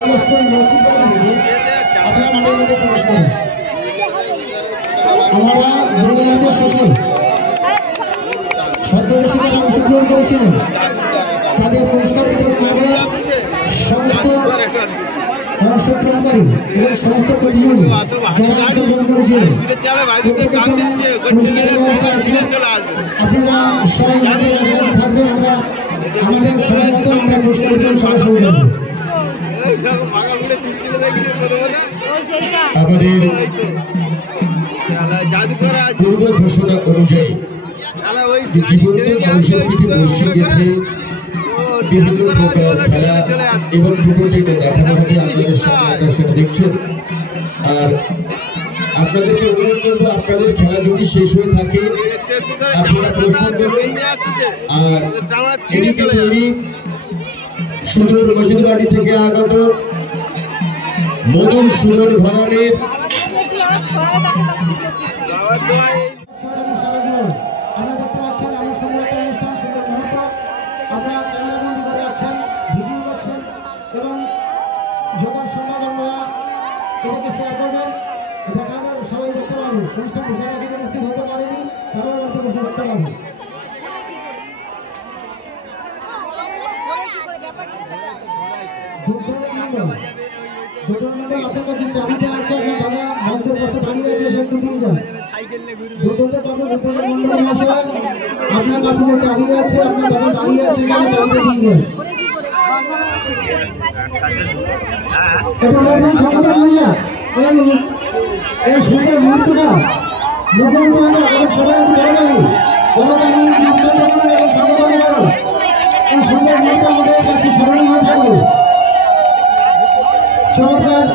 অংশগ্রহণ করেছিলেন তাদের পুরস্কার বিতরণ আগে সমস্ত অংশগ্রহণকারী এবং সমস্ত প্রতিযোগী যারা অংশগ্রহণ করেছিলেন প্রত্যেকের জন্য পুরস্কারের ব্যবস্থা আছে। আপনারা সবাই মাঝে কাছাকাছি থাকবেন। আমরা আমাদের সময় মতো আমরা পুরস্কার বিতরণ সবাই শুরু করব। আমাদের পূর্ব ঘোষণা অনুযায়ী জীবন্ত মানুষের পিঠে বসে গেছে বিভিন্ন প্রকার খেলা এবং ফুটবলটি দেখানো হবে আপনাদের সামনে। আপনারা সেটা দেখছেন। আর আপনাদেরকে অনুরোধ করবো, আপনাদের খেলা যদি শেষ হয়ে থাকে আপনারা প্রস্তুত করবেন। আর এদিকে তৈরি সুদূর মসজিদবাড়ি থেকে আগত মদন সুদন ঘরানের এটাকে শেয়ার করবেন, দেখাবেন, সবাই দেখতে পারবেন। অনুষ্ঠানটি যারা এখানে উপস্থিত হতে পারেনি তারাও বাড়িতে বসে দেখতে পারবেন। দুর্যোধন মন্ডল আপনার কাছে চাবিটা আছে, আপনার দাদা মঞ্চের পাশে দাঁড়িয়ে আছে, সে একটু দিয়ে যান। দুর্যোধন মন্ডল মহাশয় আপনার কাছে যে চাবি আছে, আপনার দাদা দাঁড়িয়ে আছে, চাবিটা দিয়ে যান। এই সুন্দর মুহূর্তটা মুখোমুখি হয় না, এবং সবাই একটু করতালি উৎসর্গ করুন এবং সমতালি করুন। এই সুন্দর মুহূর্ত আমাদের কাছে স্মরণীয় থাকবে। চমৎকার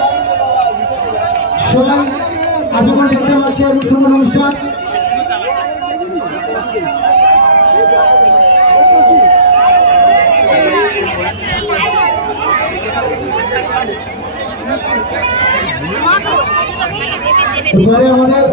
সবাই আশা করে দেখতে পাচ্ছে এবং সুন্দর অনুষ্ঠান। এবারে আমাদের